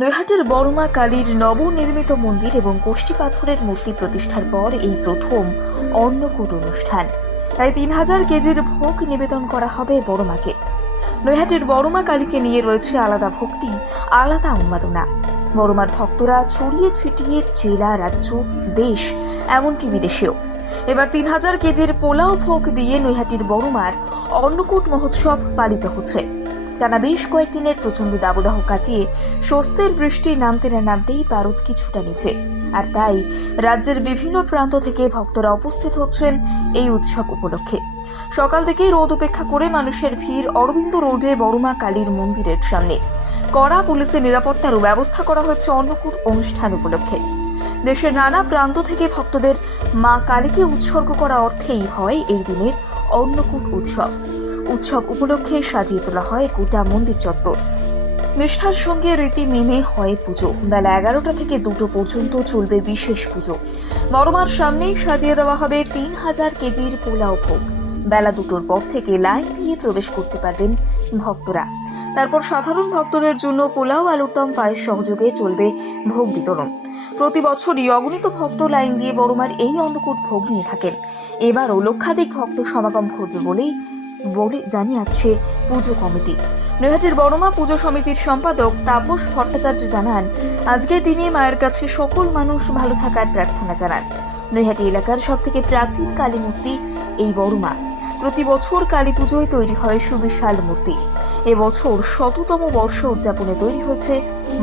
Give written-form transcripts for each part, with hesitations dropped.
নৈহাটির বড়মা কালীর নবনির্মিত মন্দির এবং কোষ্ঠী পাথরের মূর্তি প্রতিষ্ঠার পর এই প্রথম অন্নকূট অনুষ্ঠান। তাই 3000 কেজির ভোগ নিবেদন করা হবে বড়মাকে। নৈহাটির বড়মা কালীকে নিয়ে রয়েছে আলাদা ভক্তি, আলাদা উন্মাদনা। বড়মার ভক্তরা ছড়িয়ে ছিটিয়ে জেলা, রাজ্য, দেশ, এমনকি বিদেশেও। এবার 3000 কেজির পোলাও ভোগ দিয়ে নৈহাটির বড়মার অন্নকূট মহোৎসব পালিত হচ্ছে। টানা বেশ কয়েকদিনের প্রচন্ড দাবদাহ কাটিয়ে স্বস্তির বৃষ্টি নামতে না নামতেই পারদ কিছুটা নিচে। আর তাই রাজ্যের বিভিন্ন প্রান্ত থেকে ভক্তরা উপস্থিত হচ্ছেন এই উৎসব উপলক্ষে। সকাল থেকেই রোদ উপেক্ষা করে মানুষের ভিড় অরবিন্দ রোডে বড়মা কালীর মন্দিরের সামনে। কড়া পুলিশের নিরাপত্তারও ব্যবস্থা করা হয়েছে অন্নকূট অনুষ্ঠান উপলক্ষে। দেশের নানা প্রান্ত থেকে ভক্তদের মা কালীকে উৎসর্গ করা অর্থেই হয় এই দিনের অন্নকূট উৎসব। উৎসব উপলক্ষে সাজিয়ে তোলা হয় গোটা মন্দির চত্বর। নিষ্ঠার সঙ্গে রীতি মেনে হয় পুজো। বেলা 11টা থেকে 2টো পর্যন্ত চলবে বিশেষ পুজো। বড়মার সামনেই সাজিয়ে দেওয়া হবে 3000 কেজির পোলাও ভোগ। বেলা 2টোর পর থেকে লাইন দিয়ে প্রবেশ করতে পারবেন ভক্তরা। তারপর সাধারণ ভক্তদের জন্য পোলাও, আলুর দম, পায়েস সহযোগে চলবে ভোগ বিতরণ। প্রতি বছরই অগণিত ভক্ত লাইন দিয়ে বড়মার এই অন্নকূট ভোগ নিয়ে থাকেন। এবারও লক্ষাধিক ভক্ত সমাগম ঘটবে বলে জানিয়ে আসছে পুজো কমিটি। নৈহাটির বড়মা পুজো সমিতির সম্পাদক তাপস ভট্টাচার্য জানান, আজকের দিনে মায়ের কাছে সকল মানুষ ভালো থাকার প্রার্থনা জানান। নৈহাটি এলাকার সবথেকে প্রাচীন কালী মূর্তি এই বড়মা। প্রতি বছর কালী পুজোয় তৈরি হয় সুবিশাল মূর্তি। এবছর 100তম বর্ষ উদযাপনে তৈরি হয়েছে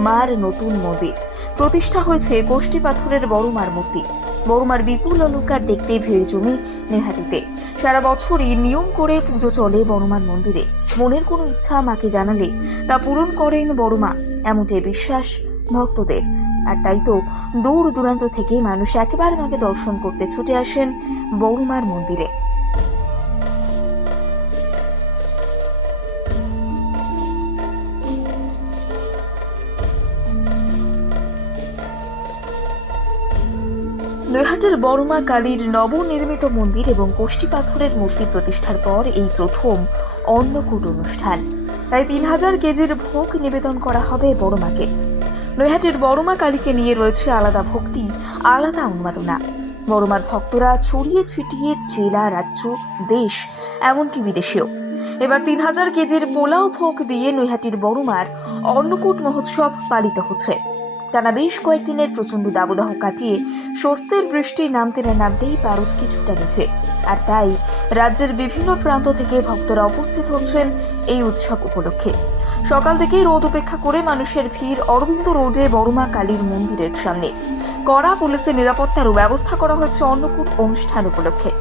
মার নতুন মন্দির। প্রতিষ্ঠা হয়েছে কোষ্ঠী পাথরের বড়মার মূর্তি। বড়মার বিপুল অলংকার দেখতে ভিড় জমে নৈহাটিতে। সারা বছরই নিয়ম করে পুজো চলে বড়মার মন্দিরে। মনের কোনো ইচ্ছা মাকে জানালে তা পূরণ করেন বড়মা, এমনটাই বিশ্বাস ভক্তদের। আর তাই তো দূর দূরান্ত থেকে মানুষ একেবারে মাকে দর্শন করতে ছুটে আসেন বড়মার মন্দিরে। নৈহাটির বড়মা কালীর নবনির্মিত মন্দির এবং কোষ্ঠী পাথরের মূর্তি প্রতিষ্ঠার পর এই প্রথম অন্নকূট অনুষ্ঠান। তাই 3000 কেজির ভোগ নিবেদন করা হবে বড়মাকে। নৈহাটির বড়মা কালীকে নিয়ে রয়েছে আলাদা ভক্তি, আলাদা উন্মাদনা। বড়মার ভক্তরা ছড়িয়ে ছিটিয়ে জেলা, রাজ্য, দেশ, এমনকি বিদেশেও। এবার 3000 কেজির পোলাও ভোগ দিয়ে নৈহাটির বড়মার অন্নকূট মহোৎসব পালিত হচ্ছে। টানা বেশ কয়েকদিনের প্রচন্ড দাবদাহ কাটিয়ে স্বস্তির বৃষ্টি নামতে না নামতেই পারদ কিছুটা নিচে। আর তাই রাজ্যের বিভিন্ন প্রান্ত থেকে ভক্তরা উপস্থিত হচ্ছেন এই উৎসব উপলক্ষে। সকাল থেকেই রোদ উপেক্ষা করে মানুষের ভিড় অরবিন্দ রোডে বড়মা কালীর মন্দিরের সামনে। কড়া পুলিশের নিরাপত্তারও ব্যবস্থা করা হয়েছে অন্নকূট অনুষ্ঠান উপলক্ষে।